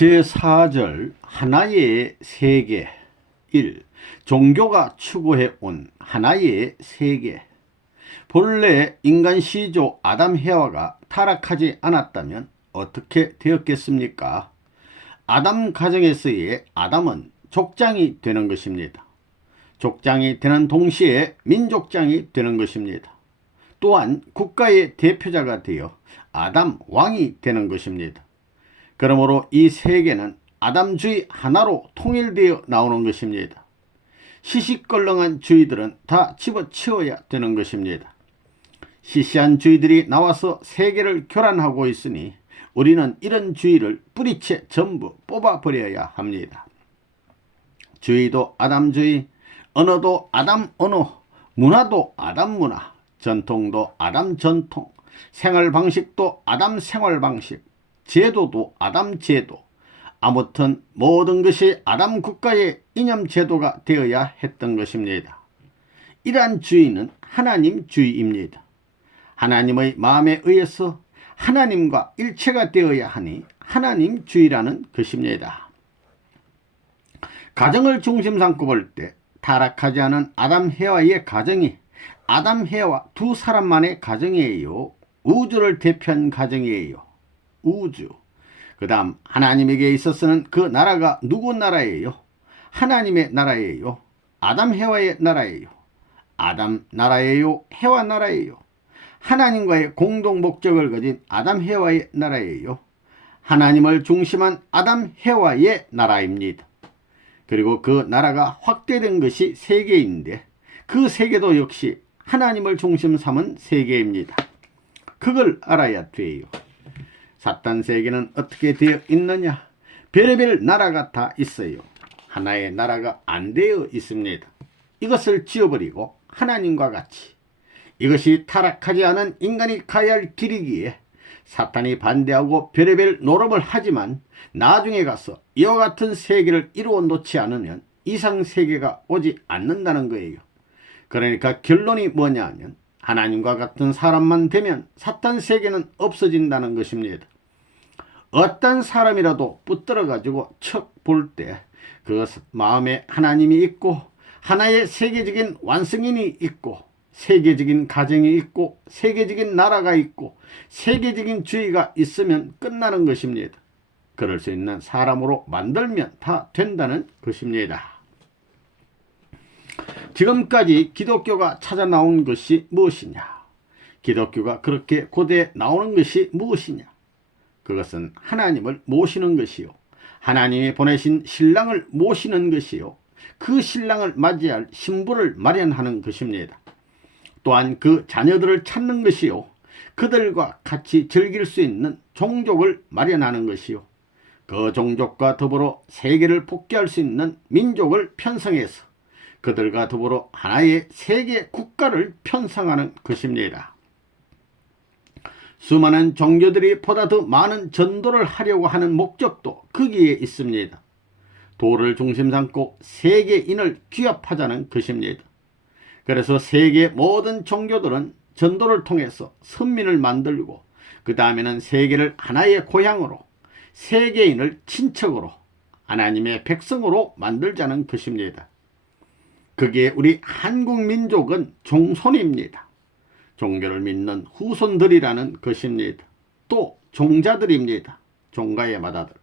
제4절 하나의 세계 1. 종교가 추구해온 하나의 세계. 본래 인간 시조 아담 해와가 타락하지 않았다면 어떻게 되었겠습니까? 아담 가정에서의 아담은 족장이 되는 것입니다. 족장이 되는 동시에 민족장이 되는 것입니다. 또한 국가의 대표자가 되어 아담 왕이 되는 것입니다. 그러므로 이 세계는 아담주의 하나로 통일되어 나오는 것입니다. 시시껄렁한 주의들은 다 집어치워야 되는 것입니다. 시시한 주의들이 나와서 세계를 교란하고 있으니 우리는 이런 주의를 뿌리채 전부 뽑아버려야 합니다. 주의도 아담주의, 언어도 아담 언어, 문화도 아담 문화, 전통도 아담 전통, 생활방식도 아담 생활방식, 제도도 아담 제도, 아무튼 모든 것이 아담 국가의 이념제도가 되어야 했던 것입니다. 이러한 주의는 하나님 주의입니다. 하나님의 마음에 의해서 하나님과 일체가 되어야 하니 하나님 주의라는 것입니다. 가정을 중심 삼고 볼 때 타락하지 않은 아담 해와의 가정이 아담 해와 두 사람만의 가정이에요. 우주를 대표한 가정이에요. 우주. 그 다음 하나님에게 있어서는 그 나라가 누구 나라예요? 하나님의 나라예요. 아담 해와의 나라예요. 아담 나라예요. 해와 나라예요. 하나님과의 공동 목적을 가진 아담 해와의 나라예요. 하나님을 중심한 아담 해와의 나라입니다. 그리고 그 나라가 확대된 것이 세계인데 그 세계도 역시 하나님을 중심 삼은 세계입니다. 그걸 알아야 돼요. 사탄 세계는 어떻게 되어 있느냐? 별의별 나라가 다 있어요. 하나의 나라가 안 되어 있습니다. 이것을 지워버리고 하나님과 같이 이것이 타락하지 않은 인간이 가야 할 길이기에 사탄이 반대하고 별의별 노력을 하지만 나중에 가서 이와 같은 세계를 이루어 놓지 않으면 이상 세계가 오지 않는다는 거예요. 그러니까 결론이 뭐냐 하면 하나님과 같은 사람만 되면 사탄 세계는 없어진다는 것입니다. 어떤 사람이라도 붙들어 가지고 척 볼 때 그 마음에 하나님이 있고 하나의 세계적인 완성인이 있고 세계적인 가정이 있고 세계적인 나라가 있고 세계적인 주의가 있으면 끝나는 것입니다. 그럴 수 있는 사람으로 만들면 다 된다는 것입니다. 지금까지 기독교가 찾아 나온 것이 무엇이냐? 기독교가 그렇게 고대에 나오는 것이 무엇이냐? 그것은 하나님을 모시는 것이요. 하나님이 보내신 신랑을 모시는 것이요. 그 신랑을 맞이할 신부를 마련하는 것입니다. 또한 그 자녀들을 찾는 것이요. 그들과 같이 즐길 수 있는 종족을 마련하는 것이요. 그 종족과 더불어 세계를 복귀할 수 있는 민족을 편성해서 그들과 더불어 하나의 세계 국가를 편성하는 것입니다. 수많은 종교들이 보다 더 많은 전도를 하려고 하는 목적도 거기에 있습니다. 도를 중심 삼고 세계인을 규합하자는 것입니다. 그래서 세계 모든 종교들은 전도를 통해서 선민을 만들고 그 다음에는 세계를 하나의 고향으로 세계인을 친척으로 하나님의 백성으로 만들자는 것입니다. 그게 우리 한국 민족은 종손입니다. 종교를 믿는 후손들이라는 것입니다. 또 종자들입니다. 종가의 마다들.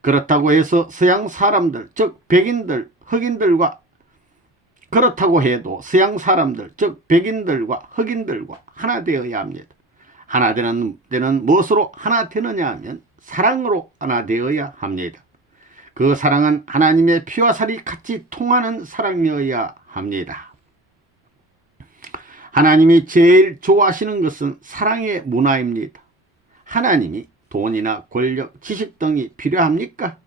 그렇다고 해서 서양 사람들 즉 백인들 흑인들과 그렇다고 해도 서양 사람들 즉 백인들과 흑인들과 하나 되어야 합니다. 하나 되는 데는 무엇으로 하나 되느냐 하면 사랑으로 하나 되어야 합니다. 그 사랑은 하나님의 피와 살이 같이 통하는 사랑이어야 합니다. 하나님이 제일 좋아하시는 것은 사랑의 문화입니다. 하나님이 돈이나 권력, 지식 등이 필요합니까?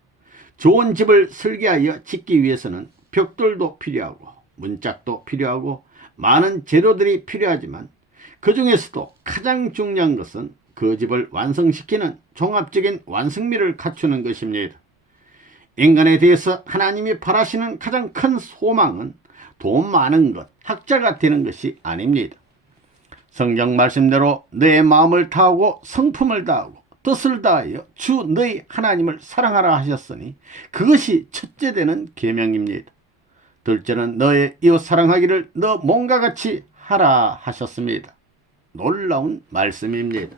좋은 집을 설계하여 짓기 위해서는 벽돌도 필요하고 문짝도 필요하고 많은 재료들이 필요하지만 그 중에서도 가장 중요한 것은 그 집을 완성시키는 종합적인 완성미를 갖추는 것입니다. 인간에 대해서 하나님이 바라시는 가장 큰 소망은 돈 많은 것, 학자가 되는 것이 아닙니다. 성경 말씀대로 내 마음을 다하고 성품을 다하고 뜻을 다하여 주 너희 하나님을 사랑하라 하셨으니 그것이 첫째 되는 계명입니다. 둘째는 너의 이웃 사랑하기를 너 몸과 같이 하라 하셨습니다. 놀라운 말씀입니다.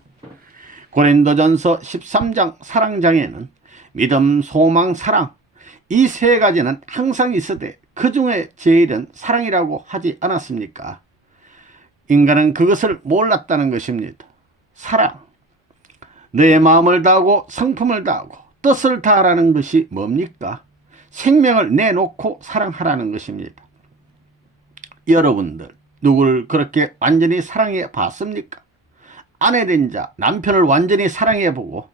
고린도전서 13장 사랑장에는 믿음, 소망, 사랑 이 세 가지는 항상 있으되 그 중에 제일은 사랑이라고 하지 않았습니까? 인간은 그것을 몰랐다는 것입니다. 사랑, 너의 마음을 다하고 성품을 다하고 뜻을 다하라는 것이 뭡니까? 생명을 내놓고 사랑하라는 것입니다. 여러분들 누구를 그렇게 완전히 사랑해 봤습니까? 아내된 자 남편을 완전히 사랑해 보고,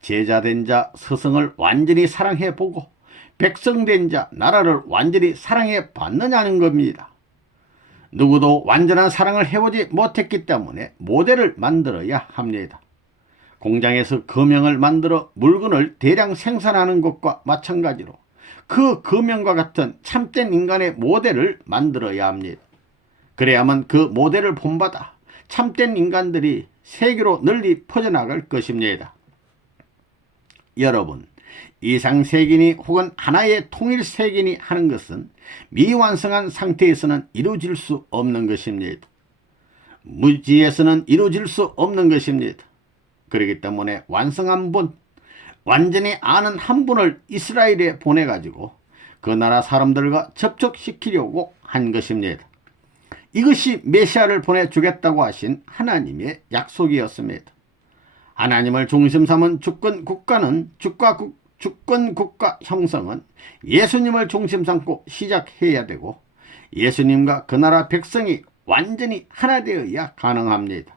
제자된 자 스승을 완전히 사랑해 보고, 백성된 자 나라를 완전히 사랑해 봤느냐는 겁니다. 누구도 완전한 사랑을 해보지 못했기 때문에 모델을 만들어야 합니다. 공장에서 금형을 만들어 물건을 대량 생산하는 것과 마찬가지로 그 금형과 같은 참된 인간의 모델을 만들어야 합니다. 그래야만 그 모델을 본받아 참된 인간들이 세계로 널리 퍼져나갈 것입니다. 여러분, 이상세계인이 혹은 하나의 통일세계인이 하는 것은 미완성한 상태에서는 이루어질 수 없는 것입니다. 무지에서는 이루어질 수 없는 것입니다. 그렇기 때문에 완성한 분, 완전히 아는 한 분을 이스라엘에 보내가지고 그 나라 사람들과 접촉시키려고 한 것입니다. 이것이 메시아를 보내주겠다고 하신 하나님의 약속이었습니다. 하나님을 중심 삼은 주권국가는 주권국가 형성은 예수님을 중심 삼고 시작해야 되고, 예수님과 그 나라 백성이 완전히 하나 되어야 가능합니다.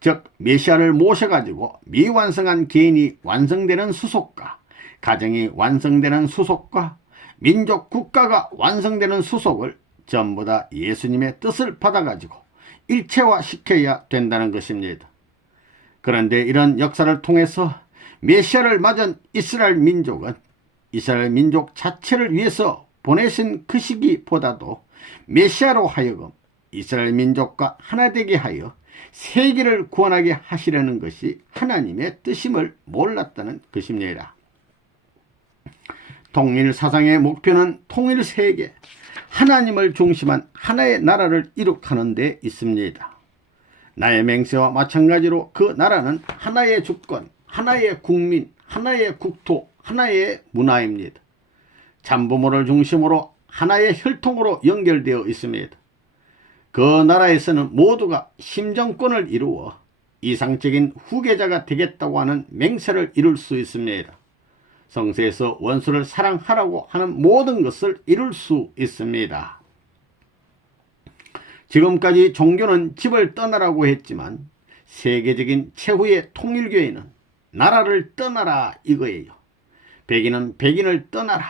즉 메시아를 모셔가지고 미완성한 개인이 완성되는 수속과, 가정이 완성되는 수속과, 민족 국가가 완성되는 수속을 전부 다 예수님의 뜻을 받아가지고 일체화시켜야 된다는 것입니다. 그런데 이런 역사를 통해서 메시아를 맞은 이스라엘 민족은 이스라엘 민족 자체를 위해서 보내신 그 시기보다도 메시아로 하여금 이스라엘 민족과 하나 되게 하여 세계를 구원하게 하시려는 것이 하나님의 뜻임을 몰랐다는 것입니다. 통일사상의 목표는 통일세계, 하나님을 중심한 하나의 나라를 이룩하는 데 있습니다. 나의 맹세와 마찬가지로 그 나라는 하나의 주권, 하나의 국민, 하나의 국토, 하나의 문화입니다. 참부모를 중심으로 하나의 혈통으로 연결되어 있습니다. 그 나라에서는 모두가 심정권을 이루어 이상적인 후계자가 되겠다고 하는 맹세를 이룰 수 있습니다. 성서에서 원수를 사랑하라고 하는 모든 것을 이룰 수 있습니다. 지금까지 종교는 집을 떠나라고 했지만 세계적인 최후의 통일교회는 나라를 떠나라 이거예요. 백인은 백인을 떠나라,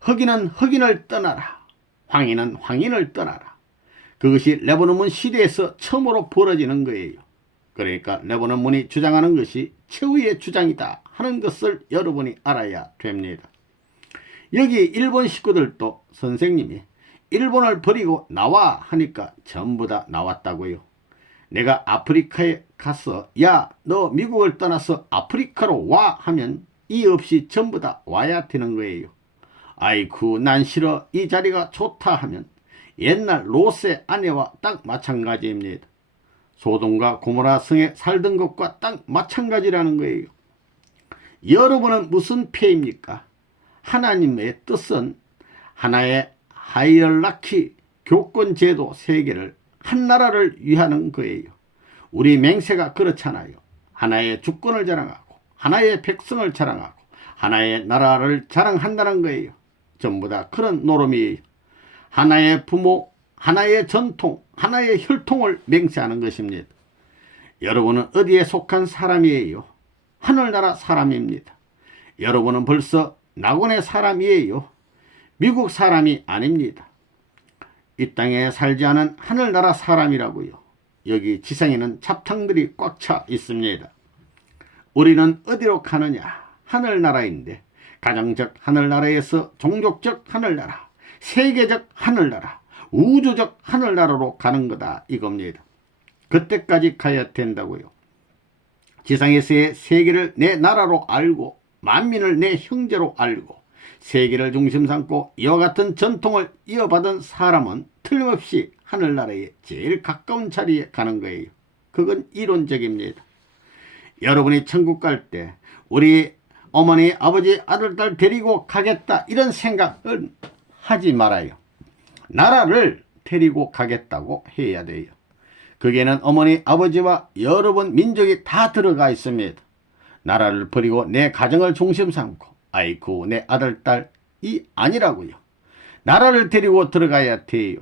흑인은 흑인을 떠나라, 황인은 황인을 떠나라. 그것이 레바논문 시대에서 처음으로 벌어지는 거예요. 그러니까 레바논문이 주장하는 것이 최후의 주장이다 하는 것을 여러분이 알아야 됩니다. 여기 일본 식구들도 선생님이 일본을 버리고 나와 하니까 전부 다 나왔다고요. 내가 아프리카에 가서 야, 너 미국을 떠나서 아프리카로 와 하면 이 없이 전부 다 와야 되는 거예요. 아이쿠 난 싫어, 이 자리가 좋다 하면 옛날 롯의 아내와 딱 마찬가지입니다. 소돔과 고모라 성에 살던 것과 딱 마찬가지라는 거예요. 여러분은 무슨 패입니까? 하나님의 뜻은 하나의 하이럴라키 교권제도 세계를 한 나라를 위하는 거예요. 우리 맹세가 그렇잖아요. 하나의 주권을 자랑하고 하나의 백성을 자랑하고 하나의 나라를 자랑한다는 거예요. 전부 다 그런 노름이에요. 하나의 부모, 하나의 전통, 하나의 혈통을 맹세하는 것입니다. 여러분은 어디에 속한 사람이에요? 하늘나라 사람입니다. 여러분은 벌써 낙원의 사람이에요. 미국 사람이 아닙니다. 이 땅에 살지 않은 하늘나라 사람이라고요. 여기 지상에는 잡탕들이 꽉 차 있습니다. 우리는 어디로 가느냐? 하늘나라인데 가정적 하늘나라에서 종족적 하늘나라, 세계적 하늘나라, 우주적 하늘나라로 가는 거다 이겁니다. 그때까지 가야 된다고요. 지상에서의 세계를 내 나라로 알고 만민을 내 형제로 알고 세계를 중심 삼고 이와 같은 전통을 이어받은 사람은 틀림없이 하늘나라에 제일 가까운 자리에 가는 거예요. 그건 이론적입니다. 여러분이 천국 갈 때 우리 어머니, 아버지, 아들, 딸 데리고 가겠다 이런 생각은 하지 말아요. 나라를 데리고 가겠다고 해야 돼요. 거기에는 어머니, 아버지와 여러분 민족이 다 들어가 있습니다. 나라를 버리고 내 가정을 중심 삼고 아이고 내 아들, 딸이 아니라고요. 나라를 데리고 들어가야 돼요.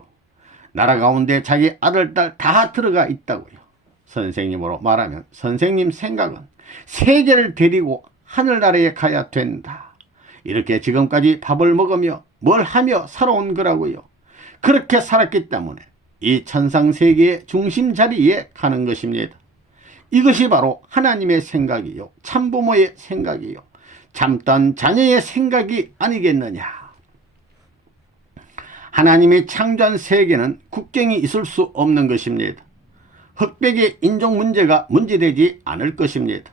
나라 가운데 자기 아들, 딸 다 들어가 있다고요. 선생님으로 말하면 선생님 생각은 세계를 데리고 하늘나라에 가야 된다. 이렇게 지금까지 밥을 먹으며 뭘 하며 살아온 거라고요. 그렇게 살았기 때문에 이 천상세계의 중심 자리에 가는 것입니다. 이것이 바로 하나님의 생각이요, 참부모의 생각이요, 참된 자녀의 생각이 아니겠느냐. 하나님의 창조한 세계는 국경이 있을 수 없는 것입니다. 흑백의 인종 문제가 문제되지 않을 것입니다.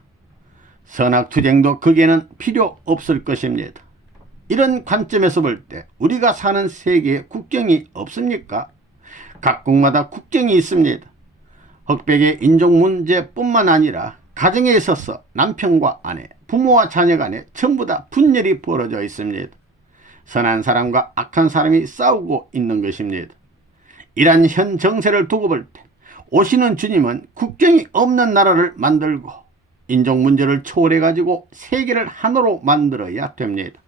선악투쟁도 거기에는 필요 없을 것입니다. 이런 관점에서 볼 때 우리가 사는 세계에 국경이 없습니까? 각국마다 국경이 있습니다. 흑백의 인종 문제뿐만 아니라 가정에 있어서 남편과 아내, 부모와 자녀 간에 전부 다 분열이 벌어져 있습니다. 선한 사람과 악한 사람이 싸우고 있는 것입니다. 이러한 현 정세를 두고 볼 때 오시는 주님은 국경이 없는 나라를 만들고 인종 문제를 초월해 가지고 세계를 하나로 만들어야 됩니다.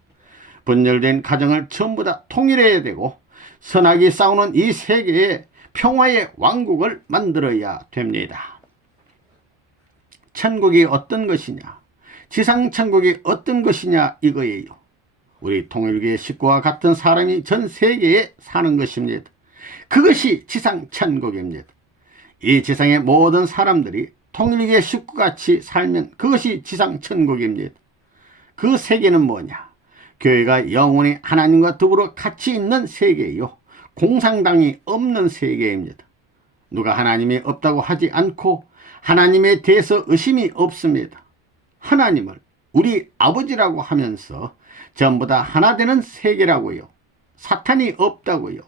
분열된 가정을 전부 다 통일해야 되고 선악이 싸우는 이 세계에 평화의 왕국을 만들어야 됩니다. 천국이 어떤 것이냐, 지상천국이 어떤 것이냐 이거예요. 우리 통일교회 식구와 같은 사람이 전 세계에 사는 것입니다. 그것이 지상천국입니다. 이 지상의 모든 사람들이 통일교회 식구같이 살면 그것이 지상천국입니다. 그 세계는 뭐냐? 교회가 영원히 하나님과 더불어 같이 있는 세계요, 공상당이 없는 세계입니다. 누가 하나님이 없다고 하지 않고 하나님에 대해서 의심이 없습니다. 하나님을 우리 아버지라고 하면서 전부 다 하나 되는 세계라고요. 사탄이 없다고요.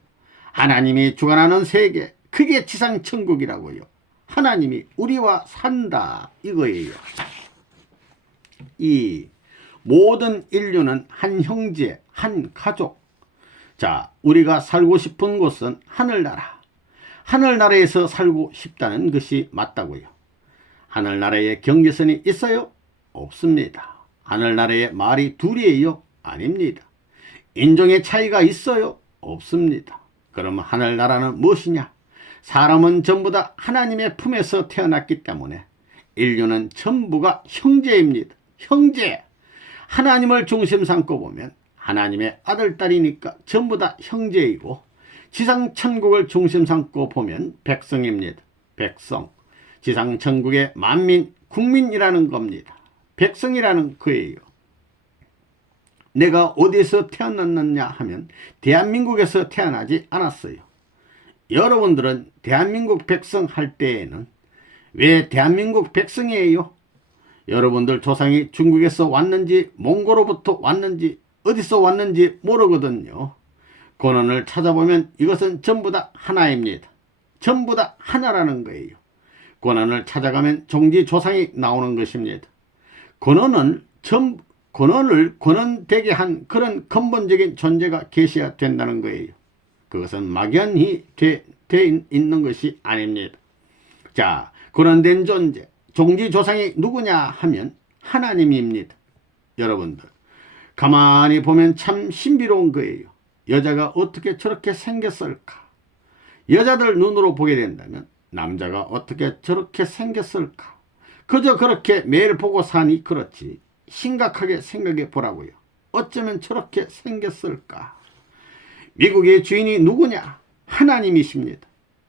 하나님이 주관하는 세계, 그게 지상천국이라고요. 하나님이 우리와 산다 이거예요. 이 모든 인류는 한 형제, 한 가족. 자, 우리가 살고 싶은 곳은 하늘나라. 하늘나라에서 살고 싶다는 것이 맞다고요. 하늘나라에 경계선이 있어요? 없습니다. 하늘나라에 말이 둘이에요? 아닙니다. 인종의 차이가 있어요? 없습니다. 그럼 하늘나라는 무엇이냐? 사람은 전부 다 하나님의 품에서 태어났기 때문에 인류는 전부가 형제입니다. 형제. 하나님을 중심 삼고 보면 하나님의 아들, 딸이니까 전부 다 형제이고, 지상천국을 중심 삼고 보면 백성입니다. 백성. 지상천국의 만민, 국민이라는 겁니다. 백성이라는 거예요. 내가 어디서 태어났느냐 하면 대한민국에서 태어나지 않았어요. 여러분들은 대한민국 백성 할 때에는 왜 대한민국 백성이에요? 여러분들 조상이 중국에서 왔는지 몽고로부터 왔는지 어디서 왔는지 모르거든요. 근원을 찾아보면 이것은 전부 다 하나입니다. 전부 다 하나라는 거예요. 근원을 찾아가면 종지 조상이 나오는 것입니다. 근원을 근원되게 한 그런 근본적인 존재가 계셔야 된다는 거예요. 그것은 막연히 돼 있는 것이 아닙니다. 자, 근원된 존재, 종지 조상이 누구냐 하면 하나님입니다. 여러분들 가만히 보면 참 신비로운 거예요. 여자가 어떻게 저렇게 생겼을까? 여자들 눈으로 보게 된다면 남자가 어떻게 저렇게 생겼을까? 그저 그렇게 매일 보고 사니 그렇지 심각하게 생각해 보라고요. 어쩌면 저렇게 생겼을까? 미국의 주인이 누구냐? 하나님이십니다.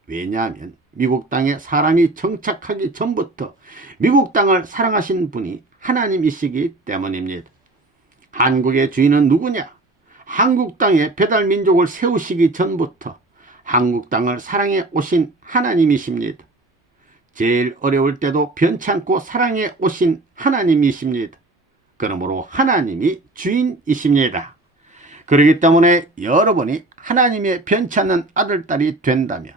왜냐하면 미국 땅에 사람이 정착하기 전부터 미국 땅을 사랑하신 분이 하나님이시기 때문입니다. 한국의 주인은 누구냐? 한국 땅에 배달민족을 세우시기 전부터 한국 땅을 사랑해 오신 하나님이십니다. 제일 어려울 때도 변찮고 사랑해 오신 하나님이십니다. 그러므로 하나님이 주인이십니다. 그렇기 때문에 여러분이 하나님의 변찮는 아들, 딸이 된다면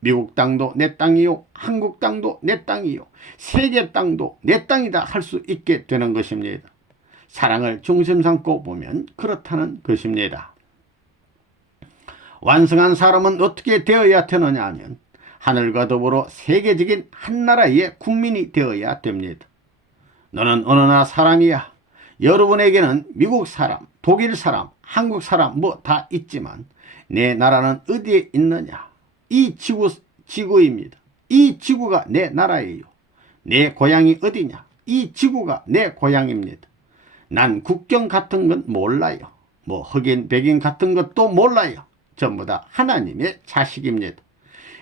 미국 땅도 내 땅이요, 한국 땅도 내 땅이요, 세계 땅도 내 땅이다 할 수 있게 되는 것입니다. 사랑을 중심 삼고 보면 그렇다는 것입니다. 완성한 사람은 어떻게 되어야 되느냐 하면 하늘과 더불어 세계적인 한 나라의 국민이 되어야 됩니다. 너는 어느 나라 사람이야? 여러분에게는 미국 사람, 독일 사람, 한국 사람 뭐 다 있지만 내 나라는 어디에 있느냐? 이 지구입니다. 이 지구가 내 나라예요. 내 고향이 어디냐? 이 지구가 내 고향입니다. 난 국경 같은 건 몰라요. 뭐 흑인, 백인 같은 것도 몰라요. 전부 다 하나님의 자식입니다.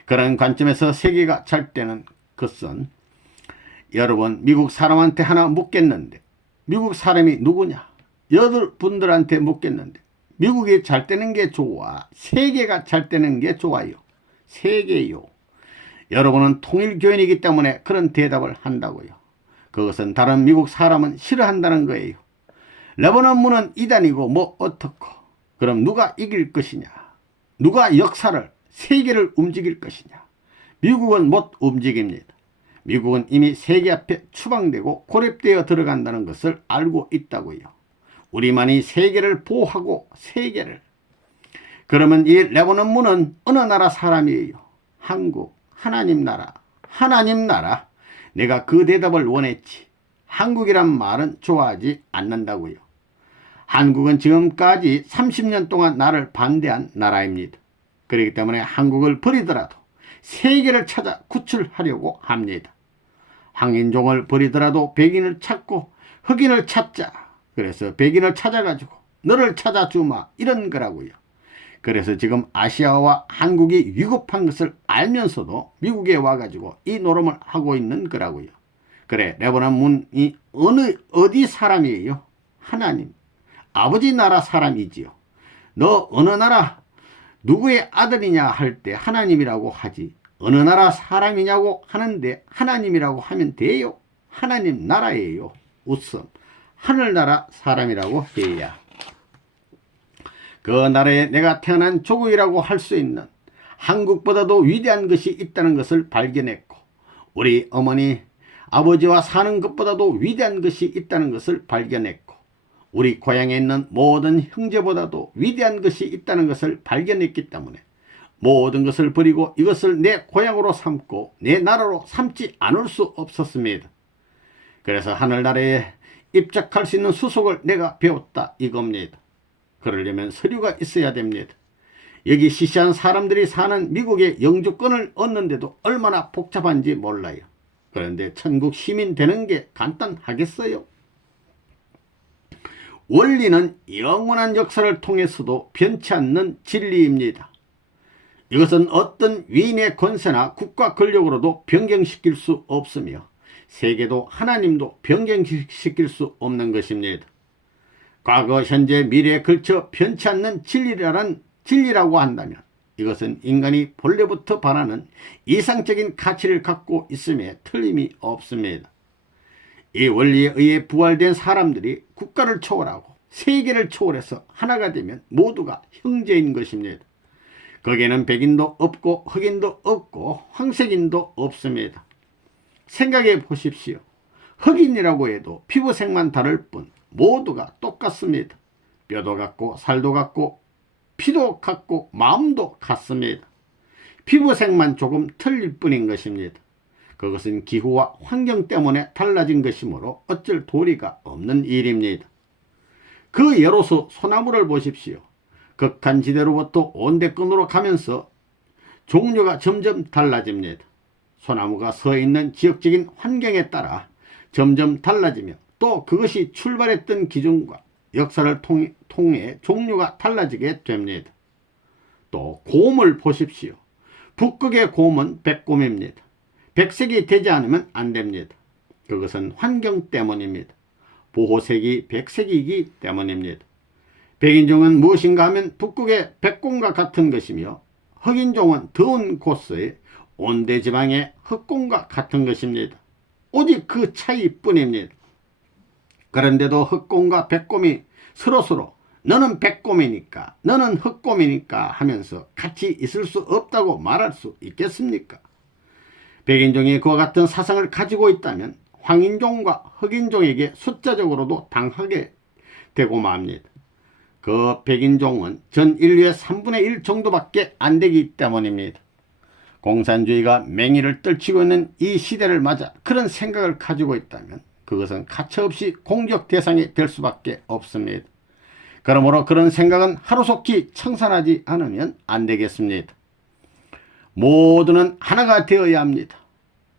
그런 관점에서 세계가 잘 되는 것은 여러분 미국 사람한테 하나 묻겠는데 미국 사람이 누구냐? 여러분들한테 묻겠는데 미국이 잘 되는 게 좋아? 세계가 잘 되는 게 좋아요? 세계요. 여러분은 통일교인이기 때문에 그런 대답을 한다고요. 그것은 다른 미국 사람은 싫어한다는 거예요. 레바논 문은 이단이고 뭐 어떻고. 그럼 누가 이길 것이냐? 누가 역사를 세계를 움직일 것이냐? 미국은 못 움직입니다. 미국은 이미 세계 앞에 추방되고 고립되어 들어간다는 것을 알고 있다고요. 우리만이 세계를 보호하고 세계를. 그러면 이 레바논 문은 어느 나라 사람이에요? 한국, 하나님 나라, 하나님 나라. 내가 그 대답을 원했지. 한국이란 말은 좋아하지 않는다고요. 한국은 지금까지 30년 동안 나를 반대한 나라입니다. 그렇기 때문에 한국을 버리더라도 세계를 찾아 구출하려고 합니다. 황인종을 버리더라도 백인을 찾고 흑인을 찾자. 그래서 백인을 찾아가지고 너를 찾아주마 이런 거라고요. 그래서 지금 아시아와 한국이 위급한 것을 알면서도 미국에 와가지고 이 노름을 하고 있는 거라고요. 그래, 레바논 문이 어디 사람이에요? 하나님, 아버지 나라 사람이지요. 너 어느 나라 누구의 아들이냐 할 때 하나님이라고 하지. 어느 나라 사람이냐고 하는데 하나님이라고 하면 돼요. 하나님 나라예요. 우선 하늘나라 사람이라고 해야 그 나라에 내가 태어난 조국이라고 할 수 있는 한국보다도 위대한 것이 있다는 것을 발견했고 우리 어머니 아버지와 사는 것보다도 위대한 것이 있다는 것을 발견했고 우리 고향에 있는 모든 형제보다도 위대한 것이 있다는 것을 발견했기 때문에 모든 것을 버리고 이것을 내 고향으로 삼고 내 나라로 삼지 않을 수 없었습니다. 그래서 하늘나라에 입적할 수 있는 수속을 내가 배웠다 이겁니다. 그러려면 서류가 있어야 됩니다. 여기 시시한 사람들이 사는 미국의 영주권을 얻는데도 얼마나 복잡한지 몰라요. 그런데 천국 시민 되는 게 간단하겠어요? 원리는 영원한 역사를 통해서도 변치 않는 진리입니다. 이것은 어떤 위인의 권세나 국가 권력으로도 변경시킬 수 없으며 세계도 하나님도 변경시킬 수 없는 것입니다. 과거, 현재, 미래에 걸쳐 변치 않는 진리라고 한다면 이것은 인간이 본래부터 바라는 이상적인 가치를 갖고 있음에 틀림이 없습니다. 이 원리에 의해 부활된 사람들이 국가를 초월하고 세계를 초월해서 하나가 되면 모두가 형제인 것입니다. 거기에는 백인도 없고 흑인도 없고 황색인도 없습니다. 생각해 보십시오. 흑인이라고 해도 피부색만 다를 뿐 모두가 똑같습니다. 뼈도 같고 살도 같고 피도 같고 마음도 같습니다. 피부색만 조금 틀릴 뿐인 것입니다. 그것은 기후와 환경 때문에 달라진 것이므로 어쩔 도리가 없는 일입니다. 그 예로서 소나무를 보십시오. 극한지대로부터 온대권으로 가면서 종류가 점점 달라집니다. 소나무가 서 있는 지역적인 환경에 따라 점점 달라지며 또 그것이 출발했던 기준과 역사를 통해 종류가 달라지게 됩니다. 또 곰을 보십시오. 북극의 곰은 백곰입니다. 백색이 되지 않으면 안 됩니다. 그것은 환경 때문입니다. 보호색이 백색이기 때문입니다. 백인종은 무엇인가 하면 북극의 백곰과 같은 것이며 흑인종은 더운 곳에 온대지방의 흑곰과 같은 것입니다. 오직 그 차이뿐입니다. 그런데도 흑곰과 백곰이 서로서로 너는 백곰이니까 너는 흑곰이니까 하면서 같이 있을 수 없다고 말할 수 있겠습니까? 백인종이 그와 같은 사상을 가지고 있다면 황인종과 흑인종에게 숫자적으로도 당하게 되고 맙니다. 그 백인종은 전 인류의 3분의 1 정도밖에 안 되기 때문입니다. 공산주의가 맹위를 떨치고 있는 이 시대를 맞아 그런 생각을 가지고 있다면 그것은 가차없이 공격 대상이 될 수밖에 없습니다. 그러므로 그런 생각은 하루속히 청산하지 않으면 안 되겠습니다. 모두는 하나가 되어야 합니다.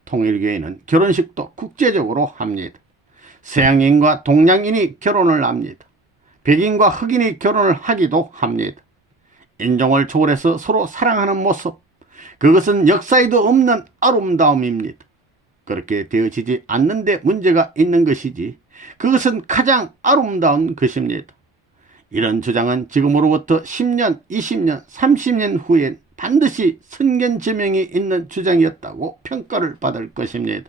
통일교회는 결혼식도 국제적으로 합니다. 서양인과 동양인이 결혼을 합니다. 백인과 흑인이 결혼을 하기도 합니다. 인종을 초월해서 서로 사랑하는 모습, 그것은 역사에도 없는 아름다움입니다. 그렇게 되어지지 않는데 문제가 있는 것이지 그것은 가장 아름다운 것입니다. 이런 주장은 지금으로부터 10년, 20년, 30년 후엔 반드시 선견지명이 있는 주장이었다고 평가를 받을 것입니다.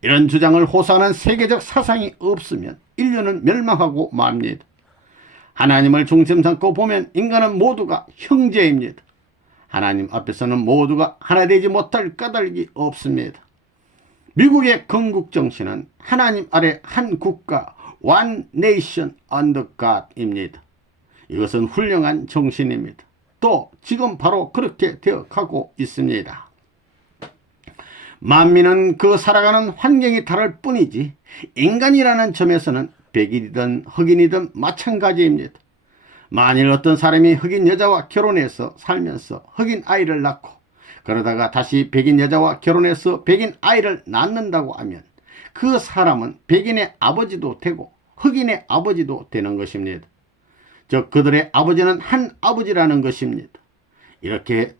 이런 주장을 호소하는 세계적 사상이 없으면 인류는 멸망하고 맙니다. 하나님을 중심 삼고 보면 인간은 모두가 형제입니다. 하나님 앞에서는 모두가 하나 되지 못할 까닭이 없습니다. 미국의 건국정신은 하나님 아래 한 국가, One Nation Under God입니다. 이것은 훌륭한 정신입니다. 또 지금 바로 그렇게 되어가고 있습니다. 만민은 그 살아가는 환경이 다를 뿐이지 인간이라는 점에서는 백인이든 흑인이든 마찬가지입니다. 만일 어떤 사람이 흑인 여자와 결혼해서 살면서 흑인 아이를 낳고 그러다가 다시 백인 여자와 결혼해서 백인 아이를 낳는다고 하면 그 사람은 백인의 아버지도 되고 흑인의 아버지도 되는 것입니다. 즉 그들의 아버지는 한 아버지라는 것입니다. 이렇게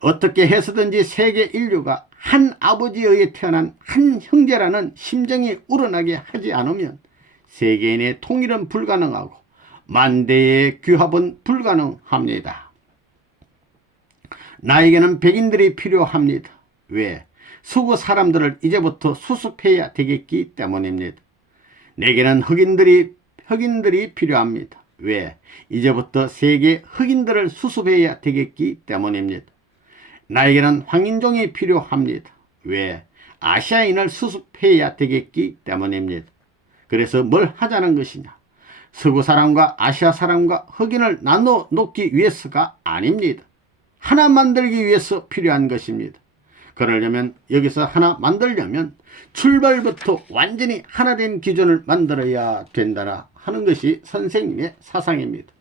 어떻게 해서든지 세계 인류가 한 아버지에 의해 태어난 한 형제라는 심정이 우러나게 하지 않으면 세계인의 통일은 불가능하고 만대의 규합은 불가능합니다. 나에게는 백인들이 필요합니다. 왜? 서구 사람들을 이제부터 수습해야 되겠기 때문입니다. 내게는 흑인들이 필요합니다. 왜? 이제부터 세계 흑인들을 수습해야 되겠기 때문입니다. 나에게는 황인종이 필요합니다. 왜? 아시아인을 수습해야 되겠기 때문입니다. 그래서 뭘 하자는 것이냐? 서구 사람과 아시아 사람과 흑인을 나눠 놓기 위해서가 아닙니다. 하나 만들기 위해서 필요한 것입니다. 그러려면 여기서 하나 만들려면 출발부터 완전히 하나 된 기준을 만들어야 된다라 하는 것이 선생님의 사상입니다.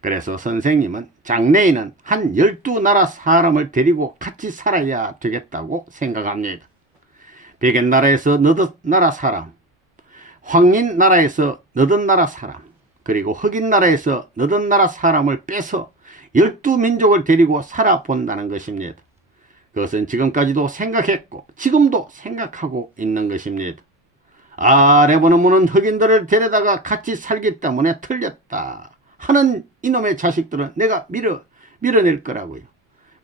그래서 선생님은 장래에는 한 12나라 사람을 데리고 같이 살아야 되겠다고 생각합니다. 백인 나라에서 너댓 나라 사람, 황인 나라에서 너댓 나라 사람, 그리고 흑인 나라에서 너댓 나라 사람을 빼서 12민족을 데리고 살아본다는 것입니다. 그것은 지금까지도 생각했고 지금도 생각하고 있는 것입니다. 아래 보는 문은 흑인들을 데려다가 같이 살기 때문에 틀렸다 하는 이놈의 자식들은 내가 밀어낼 거라고요.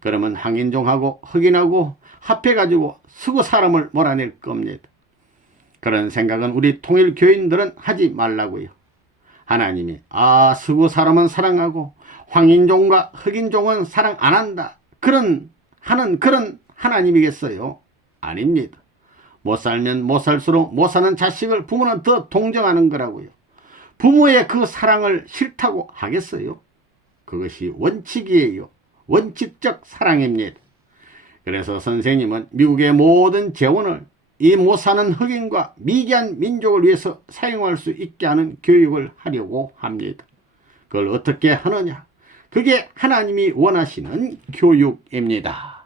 그러면 황인종하고 흑인하고 합해가지고 서구 사람을 몰아낼 겁니다. 그런 생각은 우리 통일교인들은 하지 말라고요. 하나님이 서구 사람은 사랑하고 황인종과 흑인종은 사랑 안 한다 하는 그런 하나님이겠어요? 아닙니다. 못 살면 못 살수록 못 사는 자식을 부모는 더 동정하는 거라고요. 부모의 그 사랑을 싫다고 하겠어요? 그것이 원칙이에요. 원칙적 사랑입니다. 그래서 선생님은 미국의 모든 재원을 이 못 사는 흑인과 미개한 민족을 위해서 사용할 수 있게 하는 교육을 하려고 합니다. 그걸 어떻게 하느냐? 그게 하나님이 원하시는 교육입니다.